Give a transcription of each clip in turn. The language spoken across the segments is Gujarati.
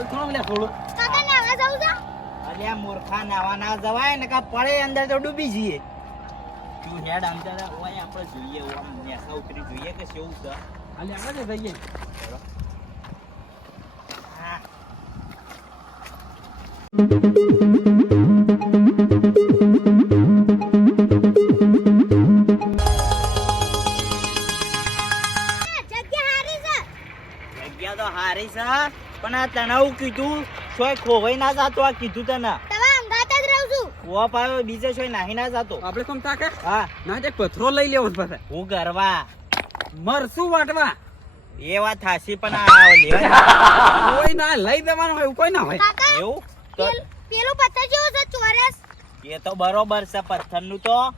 તો હાના થોડું હાલ થોડું લે થોડું. કાકા નાવા જાઉં છે અલ્યા મૂર્ખા નાવા ના જવાય ને કા પડે અંદર તો ડૂબી જઈએ. તું હેડ અંદર હોય આપણે જોઈએ આમ નેસા ઉતરી જોઈએ કે શું છે? હાલે આગળ જઈએ. હા. પણ આ તને કીધું સોય ખોવાઈ ના જાતો આ કીધું તને. તમે અંગાત જ રહું છું. ઓ પાયો બીજે સોય નાહી ના જાતો. આપણે કોમ તાકે હા. ના જે પથરો લઈ લેવો છે હું કરવા મરસું વાટવા. એ વાત થાશી પણ આ લેવા કોઈ ના લઈ દેવાનું હોય એવું કોઈ ના હોય. એવું? તો પેલ- પેલું પથ્થર જેવું છે ચોરસ? એ તો બરોબર છે પથ્થરનું તો.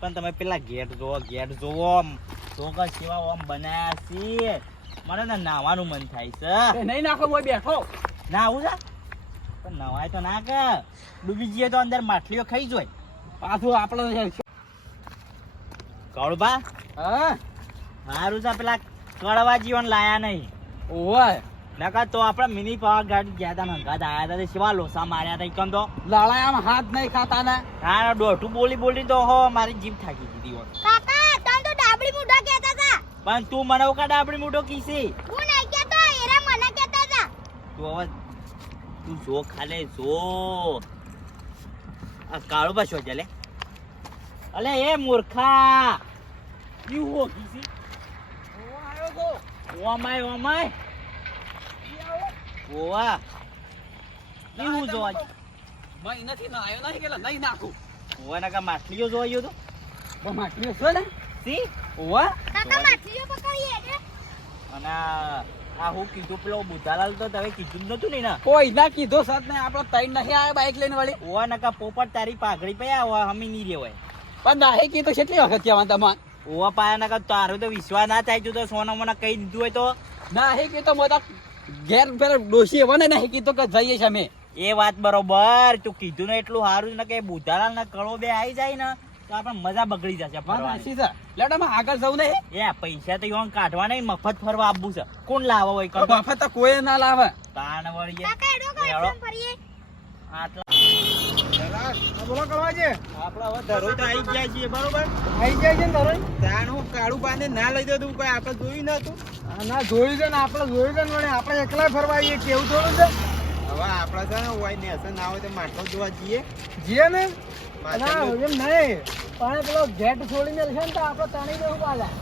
પણ તમે પેલા ગેટ જોવો ગેટ જોવો આમ જોગા સેવા બનાયા છે. મને ને નાવાનું મન થાય છે. નહીં નાખો હું બેઠો. ના આવું છે? પણ નવાય તો ના કે. ડૂબી જઈએ તો અંદર માછલીઓ ખાઈ જોય. પાછું આપણે કળબા હા? સારું છે પેલા કળવા જીવન લાયા નહીં. ઓય નકર તો આપણે મિની પાવર ગાડી ગયા હતા હંગાત આયા હતા શિવા લોસા માર્યા હતા એકમ તો. લડાયા હાથ નહીં ખાતા ને. હા દોઢું બોલી બોલી તો હો મારી જીભ થાકી દીધી હોત કાકા તમે તો ડાબડી મુઢા કહેતા હતા પણ તું મને કાઢ આપણી મોટો કીસી હું નહીં કેતો એરા મને કેતા હતા. તું હવે તું જો ખાલે જો. આ કાળો બા ચાલે. અલે એ મૂર્ખા. યુ હો કીસી ઓમાય ઓમાય ઓવા ઈ હું જોવા મય નથી ના આવ્યો નહીં કેલા નહીં નાખું. ઓવા ના કા માછલીઓ જોવા ગયો તો? માછલીઓ છે ને? સી ઓવા કાકા માછલીઓ પકડીએ એટલે અને આ હું કીધું પેલો બુધાલાલ તો તમે કીધું જ નતું ને ના. કોઈ ના કીધો સાત ને આપણો તૈન નહીં આવે બાઈક લઈને વળી. ઓવા નકા પોપટ તારી પાઘડી પે આવો હમી ની રેવાય. પણ નાહી કીધું કેટલી વખત કહેવા તમારે? ઓવા પાયા નકા તારો તો વિશ્વાસ ના થાય તું તો સોના મોના કહી દીધું હોય તો. નાહી કીધું મોટા ઘેર પેલા ડોશી એવા ને નહીં કીધું કે જઈએ છે અમે. એ વાત બરોબર તું કીધું ને એટલું સારું ને કે બુધાલાલ ના કળો બે આવી જાય ને તો આપણે મજા બગડી જશે વાત ફરવાની. સાચી છે લેટામાં આગળ જવું નહીં? એ પૈસા તો યોન કાઢવા નહીં મફત ફરવા આપવું છે. કોણ લાવો હોય મફત તો કોઈ ના લાવે. તાણ વળીએ. કાકા એડો કો ફરીએ? આટલા. બોલો કરવા છે? આપણે હવે ધરોઈ તો આવી ગયા છીએ બરોબર? આવી જાય છે ને ધરોઈ? તાણ હું કાળું બાંધે ના લઈ દઉં કોઈ આપણે જોયું નતું ના જોયું છે ને આપણે જોયું છે ને વળી આપણે એકલા ફરવા આવીએ કેવું થોડું છે? હવે આપડે છે ને હોય ને ના હોય તો માટલો જોવા જઈએ. જઈએ ને? એમ નહીં. પણ પેલો ગેટ છોડીને ને તો આપણે તાણી દેવું પાછા.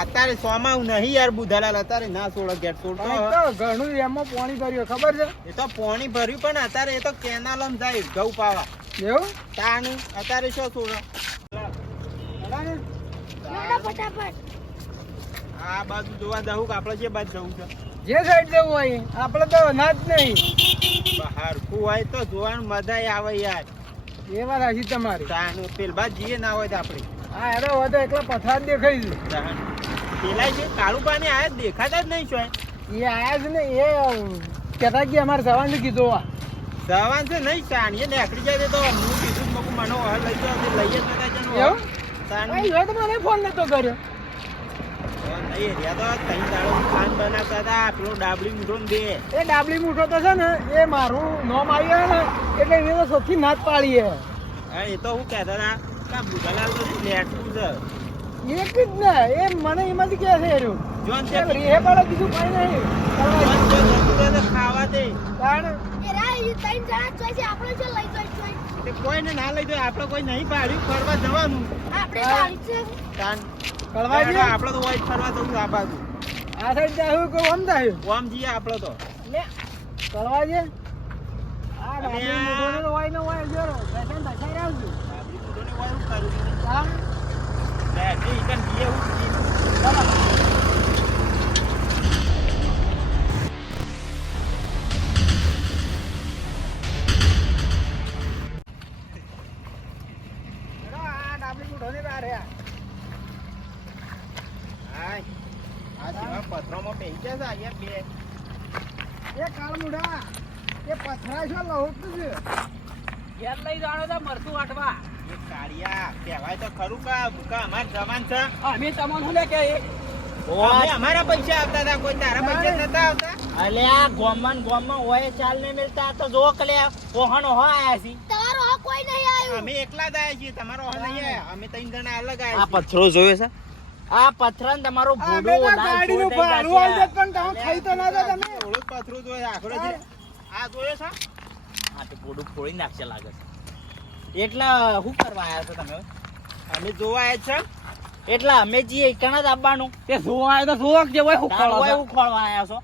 અત્યારે સોમાં નહીં યાર બુધાલાલ અત્યારે ના છોડો ગેટ છોડતો તો ઘણું એમાં પાણી ભર્યું ખબર છે? એ તો પોણી ભર્યું પણ અત્યારે એ તો કેનાલમ જાય ઘઉં પાવા. એવું? તાનું અત્યારે શું છોડો? આ બાજુ જોવા જવું કે આપણે જે બાજુ જવું છે? જે સાઈડ જવું હોય આપણે તો ના જ નહીં. હારખું હોય તો જોવાનું મજા આવે યાર. એ વાત હજી તમારી. તાનું પેલ બાદ ના હોય તો આપણે. હા અરે હોય તો એકલા પથાર દેખાય છે. પેલા જે કાળું પાણી આયા દેખાતા જ નહીં છો એ આયા છે ને એ કહેતા કે અમારે સવાન કીધું આ. સવાન છે નહીં તાણ એ નીકળી જાય તો હું કીધું મકુ મને લઈ જાવ લઈએ લઈ જ નતા જવાનું. એવું? ફોન નતો કર્યો. હવે રહ્યા તો ત્રણ દાડો ખાન બનાવતા હતા પેલો ડાબલી મૂઠો ને બે. એ ડાબલી મૂઠો તો છે ને એ મારું નામ આવ્યું ને એટલે એને તો સૌથી નાચ પાડી હે એ તો હું કહેતા હતા કે બુધાલાલ તો લેટવું છે. એક જ ને એ મને એમાંથી કહે છે એરું જોન એ રીહે પાડે બીજું કઈ નહીં. ખાવા દે. તાણ. એરા એ ત્રણ જણા જોઈ છે આપણે જો લઈ જોઈ જોઈ કોઈને ના લઈ દો આપણે કોઈ નહીં પાડ્યું ફરવા જવાનું. આપણે. છે. કળવા આપણે આપણે તો હોય ફરવા જવું આ બાજુ. આ સાઈડ જાહું કે જાહું? ઓમ જઈએ આપણે તો. લે. આ તો હોય ને હોય આવજો. હોય લે, જે પથરામાં બેસી ગયા બે. એ કાળમુઢા, એ પથરા છો લહુકતું છે. ઘેર લઈ જાણો તો મરચું વાટવા. એ કાળિયા કહેવાય તો ખરું કા ભૂકા અમાર જવાન છે. અમે તમને શું કે અમારા પૈસા આવતા હતા કોઈ તારા પૈસા નતા આવતા? અલ્યા ગોમન ગોમન હોય ચાલ ને મિલતા તો જો કલે કોહનો હો આયા છી. તમારો હક કોઈ નહીં આવ્યું. અમે એકલા જ આયા છીએ તમારો હો નહીં આયા. અમે ત્રણ જણા અલગ આ પથરો જોયો છે? આ પથ્થરન તમારો ભૂડો લાલ ભાડું આવી જશે. પણ તમે ખાઈ તો ના તમે. થોડું પથરો જોયે આખરો છે આ જોયો છે? હા તો ભૂડું ફોડી નાખશે લાગે છે. એટલે શું કરવા આવ્યા છો તમે? અમે જોવા આવ્યા છે. એટલે અમે જઈએ કણા દાબવાનું તે જોવા આવ્યા તો જોવા જે હોય તારું ખોળો હોય છો.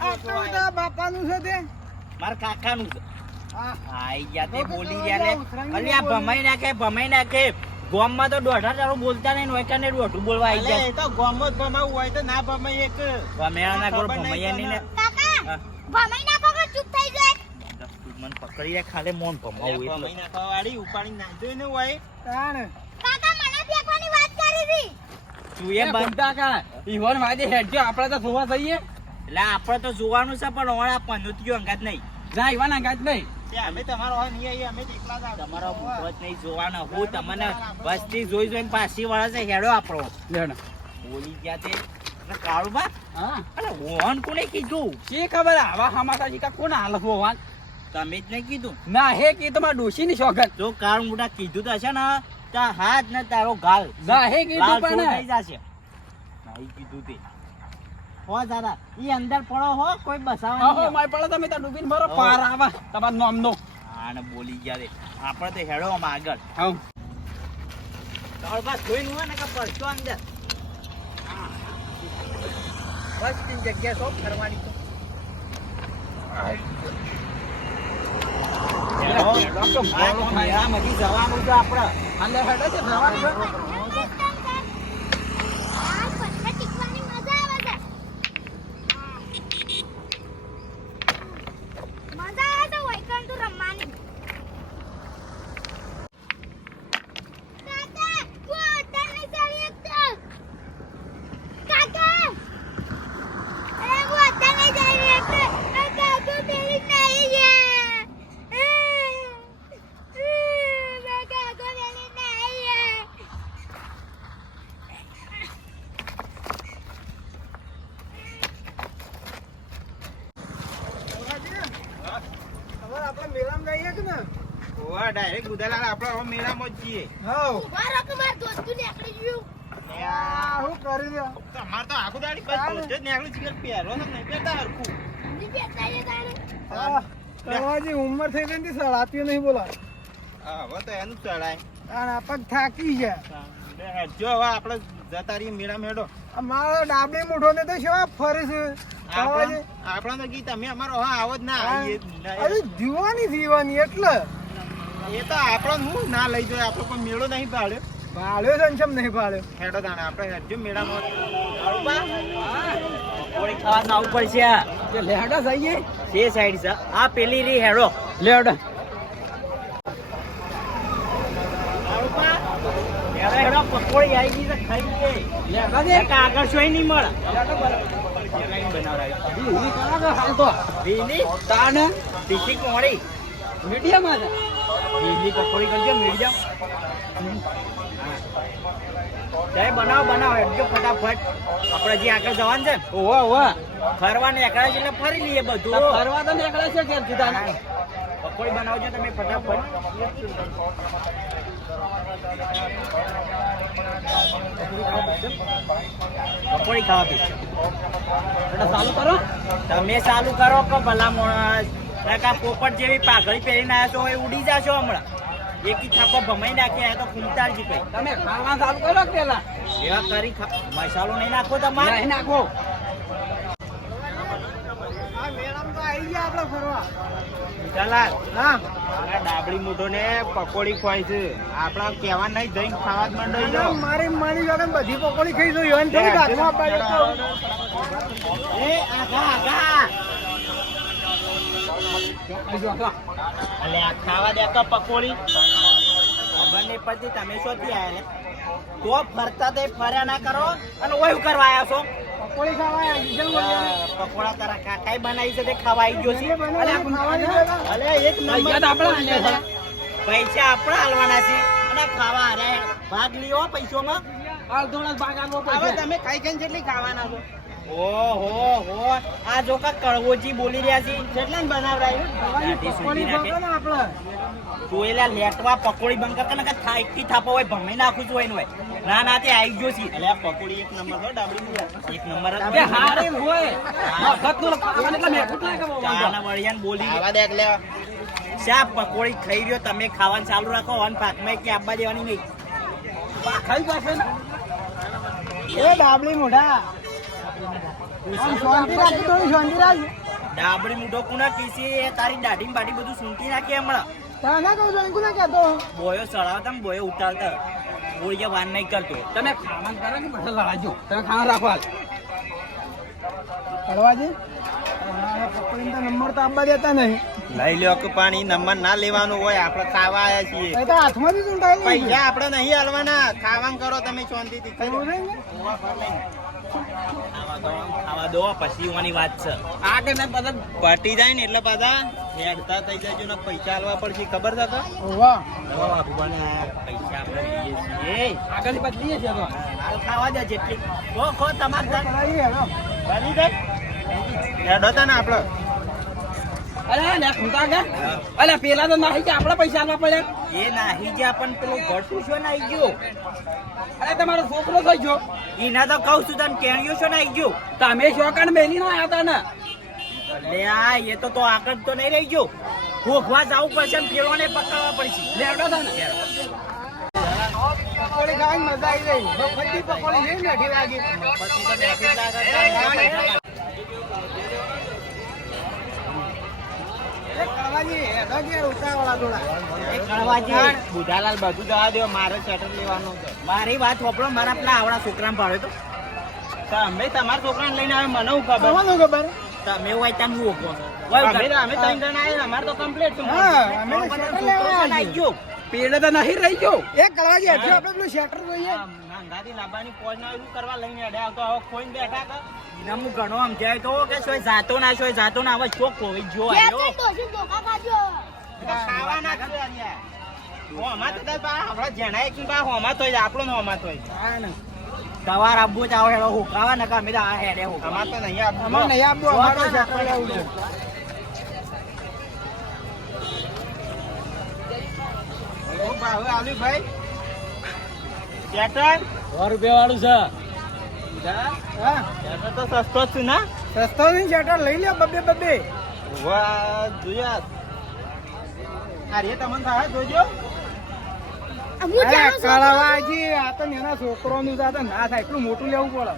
આ જ. બાપાનું છે તે. મારા કાકાનું છે. આઈ ગયા તે બોલી ગયા ને. ઉતરાયણ આ ભમાઈ નાખે ભમાઈ નાખે. ગોમમાં તો દોઢા તારું બોલતા નહીં હોય કાને દોઢું બોલવા આવી જાય તો ગોમ જ ભમાવું હોય તો ના ભમાઈ એક. ભમેણા ના કરો ખબર નહીં ભમૈયા ને કાકા ભમાઈ નાખો કે ચૂપ થઈ જાય? મન પકડી રે ખાલે મોન ભમાવું એટલે. ભમાઈ નાખવા વાળી ઉપાડી નાખજો ને હોય. કાકા મને દેખવાની વાત કરી હતી. તું એ બંધ. કા? ઈવન વાજે હેડજો આપણે તો જોવા જઈએ. એટલે આપણે તો જોવાનું છે પણ ઓળા પંદોતીઓ અંગાત નહીં. ના વાના આગાત નહીં. તે અમે તમારો હોય નહીં આવીએ, અમે એકલા જ તમારો ભૂત નહીં જોવાનો. હું તમને વસ્તી જોઈ જોઈને પાછી વળે છે હેડો આપણો. બોલી ગયા તે. કાળુબા અરે ઓહન કોને કીધું? શી ખબર આવા હમાસા કા કોણ હાલ હોવાન? તમે જ નહીં કીધું. ના હે કે તમારા ડોશીની શોખન જો કાળ મોટા કીધું તો હશે ને તો હાથ ને તારો ગાલ. ના હે કીધું પણ ફૂલ જશે. નહીં કીધું તે. હો દાદા ઈ અંદર પડો હો કોઈ અહો બસાવા માય પડે તમે ત્યાં ડૂબીને ભરો પાર આવા તમારા નામનો. આને બોલી ગયા રે. આપણે તો હેડો આમ આગળ. હા કાળબા જોઈને હોય ને કે પડશો અંદર. બસની જગ્યા તો. ફરવાની તો જવાનું છે આપણે. અંદર હેડે છે જવાનું છે? આ પથ્થર ટીકવાની મજા આવે છે મજા આવે છે વૈકંઠ રમવાની કાકા તું અત્યાર નહીં ચાલી શકતો કાકા અરે હું અત્યાર નહીં ચાલી શકતો કાકા તું પેલી નહીં ગયા કાકા તું પેલી નહીં ગયા ઓવા, direct આપણે હવે મેળામાં જ છીએ. ઊભા મારો કે મારા દોસ્તું નીકળી ગયું. તમાર તો આખું દાડી બસ જ નીકળી જીગર કે પહેરો છો નહીં પહેરતા હરખું. ની બેટા એ તાણે. ઉંમર થઈ ગઈ ને સળાતીઓ નહીં બોલા હા, હવે તો એનું ચડાય. અને આપણ થાકી ગયા જો હવે આપણે જતા રહીએ મેળા મેળો મારો ડાબડી મોઢો ને તો શું ફરે છે આપણા તો કી તમે અમારો હા આવો જ ના હા. એ અરે જીવાની જીવાની એટલે એ તો આપણો હું ના લઈ જાય આપણો પણ મેળો નહીં પાડ્યો ભાડ્યો છે ને નહીં ભાડ્યો હેડો દાણા આપણે હેડજો મેળામાં. પકોડી ખાવા ના ઉપર છે જે લેડા જઈએ? તે સાઈડ છે. આ પેલી રી હેડો. લેડા. પકોડી આવી ગઈ છે ખાઈ લઈએ. કાગળ જોઈ નહીં મળે. કરા હાલ તો? તાણ? તીખી કોળી મીડિયમ છે બીજી પકોડી કરજો મીડિયમ. જય બનાવ બનાવ. એકદમ ફટાફટ. આપણે જે આગળ જવાનું છે ને, ઓવા ઓવા ફરવા નીકળે છે એટલે ફરી લઈએ બધું. ફરવા તો નીકળે છે ઘેર સીધા પકોડી બનાવજો તમે ફટાફટ. પકોડી ખાવા પીશે ચાલુ કરો. તમે ચાલુ કરો કે ભલા માણસ કાકા પોપટ જેવી પાઘડી પહેરીને આવ્યા છો એ ઉડી જાશો હમણાં. એકી થાપો ભમાઈ નાખ્યા તો ખૂમતારજી ભાઈ. તમે ખાવા ચાલુ કરો પેલા? એવા કરી મસાલો નહીં નાખો તમારે? નહીં નાખો. ડાબડી ને પકોડી ખવાય છે. આપણા કેવા નહીં જઈને ખાવા જ મંડળી જાઓ. મારી મારી જોડે બધી પકોડી ખાઈ જોઈ એ આઘા આઘા અલે ખાવા દે તો પકોડી. ખબર નહીં પડતી તમે શોધી આયા તો ફરતા તે ફર્યા ના કરો અને ઓય કરવા આયા છો. પકોડી ખાવા આવ્યા છે. કેમ બોલ્યા? આ પકોડા તારા કાકાએ બનાવી છે તે ખાવા આવી ગયો છે. એટલે બનાવી ખાવાની જગ્યા. અલે એક નંબર પૈસા આપણા હાલવાના છે. અને ખાવા અરે ભાગ લ્યો પૈસોમાં. હવે તમે ખાઈ ખાઈને કેટલી ખાવાના છો? ઓહો હો આ જો કા કડવોજી બોલી રહ્યા છે. કેટલા બનાવરાયું પકોડી ભાવે ને આપણે. જોયેલા લેટવા પકોડી બંધ કરતા ને થાય એકથી થાપો હોય ભમી નાખું છું એનું હોય. ના ના તે આવી ગયો છે. એટલે પકોડી એક નંબર હો ડાબડી એક નંબર બે હારે હોય મફતનું ખાવાનું એટલે મેઠું લાગે ચાના વળિયાને બોલી આવા દેખ લે. શા પકોડી ખાઈ રહ્યો? તમે ખાવાનું ચાલુ રાખો. અન પાકમાં કે આબા દેવાની નહીં. ખાઈ પાસે એ ડાબલી મોઢા. ડાબડી મૂઢો કુના કીસી એ તારી દાઢી બાડી બધું સૂંટી નાખે હમણાં. તને કહું છું અંકુ કહેતો બોયો ચડાવતા ને બોયો ઉતારતા. બોળીએ વાન નહીં કરતો. તમે ખાવાનું કરો કે બધા લડાજો તમે ખાવાનું રાખો કરવાજી નંબર તો આપવા દેતા નહીં. લઈ લ્યો કે પાણી નંબર ના લેવાનું હોય આપણે ખાવા આવ્યા છીએ. પૈસા આપણે નહીં હાલવાના. ખાવાનું કરો તમે શાંતિથી? ખાવા દો પછી ઓની વાત છે. આગળ ને બધા પટી જાય ને એટલે બધા હેડતા થઈ જાય ને પૈસા હાલવા પડશે ખબર છે પૈસા આપણે લઈએ છીએ. આગળની બાજુ લઈએ છીએ તો. હાલ ખાવા દે જેટલી. ખો ખો તમાર કરાવી હેલો બની જાય. હેડો તા ને આપણે. અરે લે ખૂંટા કે અલે પેલા તો નાહી કે આપણા પૈસા આલવા પડે એ નાહી ગયા પણ પેલું ઘટું છો ને આવી ગયો? અરે તમારો છોકરો થઈ ગયો એના તો કહું છું તને કેણિયો છો ને આવી ગયો? તમે શોકાન મેલી ના હતા ને? લે આ એ તો તો આગળ તો નહીં રહી ગયો. ભોખવા જવું પડશે ને પડશે. લેવડો તા ને. પકોડી ખાવાની મજા આવી રહી. પકોડી છે ને લાગી પછી તો લાગે એ કરવાજી હેલો કે ઉતાવળા થોડા એ કળવાજી બુધાલાલ બધું દવા દો મારે શટર લેવાનો છે. મારી વાત હોપડો મારા પેલા આવડા છોકરા ભાડે તો. તમે તમારા છોકરાને લઈને આવે મને હું ખબર? મને ખબર? તમે હોય તમે હું ઓળખો અમે તો ત્રણ જણા આવ્યા અમારે તો કમ્પ્લીટ. ગયો. પેડે તો નહીં રહી ગયો. એક કરવા હજુ આપણે પેલું શેટર જોઈએ. નાંગાથી લાંબાની પોજ ના શું કરવા લઈને અડ્યા આવતો આવો ખોઈને બેઠા કે હું ઘણો સમજાય તો કે સોય જાતો ના સોય જાતો ના હવે ચોક હોય જો આવ્યો જ છે અહીંયા. હોમાં તો બા આપણા જણાય કે બા હોમા તોય આપણો ને હોમાં તોય હા ને સવાર આપવું જ આવે હુકાવા નકા અમે તો આ હેડે હુકાવા. તો નહીં આપવું. અમારે નહીં આપવું અમારે શેટર લેવું છે. ઓ ભાવ આલી ભાઈ. શેટર? સો રૂપિયા વાળું છે હા. તો સસ્તો જ છે ને? સસ્તો નહીં લઈ લે બબે બબે. વાહ જોયા. આ રે તમને થાય જોજો. હું અરે જાણું છું. કળવાજી આ તો એના છોકરોનું છે, તો ના થાય એટલું મોટું લેવું પડે.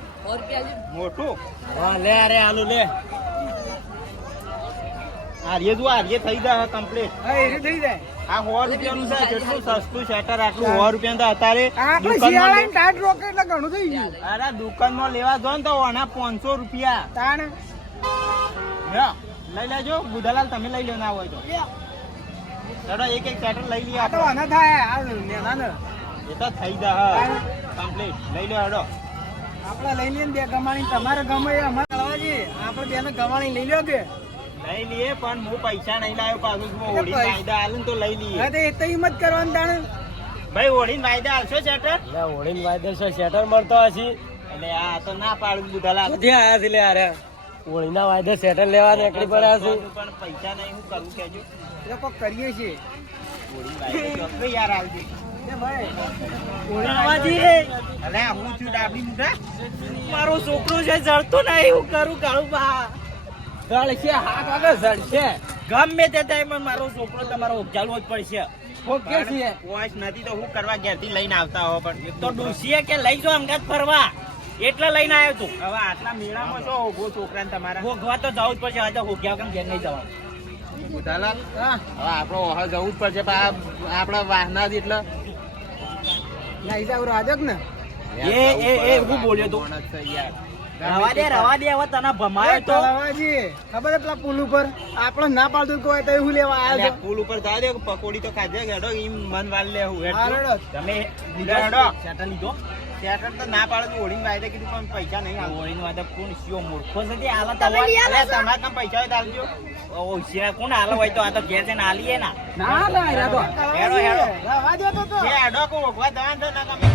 મોટું? હા લે અરે આલુ લે. આ જો આ થઈ જાય કમ્પ્લીટ હા એ થઈ જાય. આ સો રૂપિયાનું છે કેટલું સસ્તું શેટર આટલું સો રૂપિયા તો અત્યારે આપણે શિયાળાની ટાટ રોકે એટલે ઘણું થઈ ગયું. અરે દુકાનમાં લેવા જો ને તો ઓના પાંચસો રૂપિયા. તાણ? લઈ લેજો. બુધાલાલ તમે લઈ લો ના હોય તો. ચડો એક એક શેટર લઈ લઈએ તો આપણે. આના થાય. આ નેના ને એ તો થઈ જાય કમ્પ્લીટ લઈ લો હડો. આપણે લઈ લઈએ બે ગમાણી. તમારે ગમે અમારે આપણે બેને ગમાણી લઈ લો કે? લઈ લઈએ પણ હું પૈસા નહીં લાવ્યો પાછું. હું ઓળી વાયદા હાલે તો લઈ લઈએ. તો એ તો હિંમત કરવાની તાણે. ભાઈ ઓળીને વાયદા આવશો શેટર? ઓળીન વાયદર છે શેટર મળતો હશે. એટલે આ તો ના પાડું બુધાલાલ ક્યાં આયા છે લે અરે ઓળીના વાયદા શેટર લેવા નીકળી પડ્યા છે. પણ પૈસા નહીં હું કરું કેજો એ કોક કરીએ છીએ. ઓળી વાયદા ચોક્કસ યાર આવજે. મારો છોકરો છે જડતો નહીં હું કરું કાળું બા. જળશે હા કાકા જળશે ગમે તે ટાઈમે મારો છોકરો તમારો ઉપજાલવો જ પડશે. ઓકે છે. પોઈન્ટ નથી તો હું કરવા ઘેરથી લઈને આવતા હો પણ એક તો ડોસીએ કે લઈ જો અંગાત ફરવા? એટલે લઈને આવ્યો તું. હવે આટલા મેળામાં છો ઊભો છોકરાને તમારા? ભોગવા તો જવું જ પડશે હવે તો હોગ્યા કેમ ઘેર નહીં જવાનું. હા. હવે આપણો ઓહો જવું જ પડશે પણ આપણા વાહના જ એટલે નહીં જાવ રાજક ને. એ એ એ હું બોલ્યો તું. રવા દે રવા દે હવે તને ભમાયો તો. કળવાજી ખબર પેલા પુલ ઉપર? આપણો ના પાડતું કોઈ તો એવું લેવા આવ્યો પુલ ઉપર જા દે પકોડી તો ખાજે ગડો ઈ મન વાલ લે હું હા, તમે ગડો. શેટર લીધો? શેટર તો ના પાડે તો ઓળીને વાયદે કીધું પણ પૈસા નહીં આલતો. ઓળીને તો કોણ સિયો મૂર્ખો છે? તે આલા તમે છો? તમારે કામ પૈસા હોય તો આલજો. ઓ શિયા કોણ હાલ હોય તો? આ તો ઘેર જઈને આલીએ ના. ના ના તો હેડો હેડો રવા દો. તો તો. જે આડો કો ઓળખવા જવાનું છે ને તમે.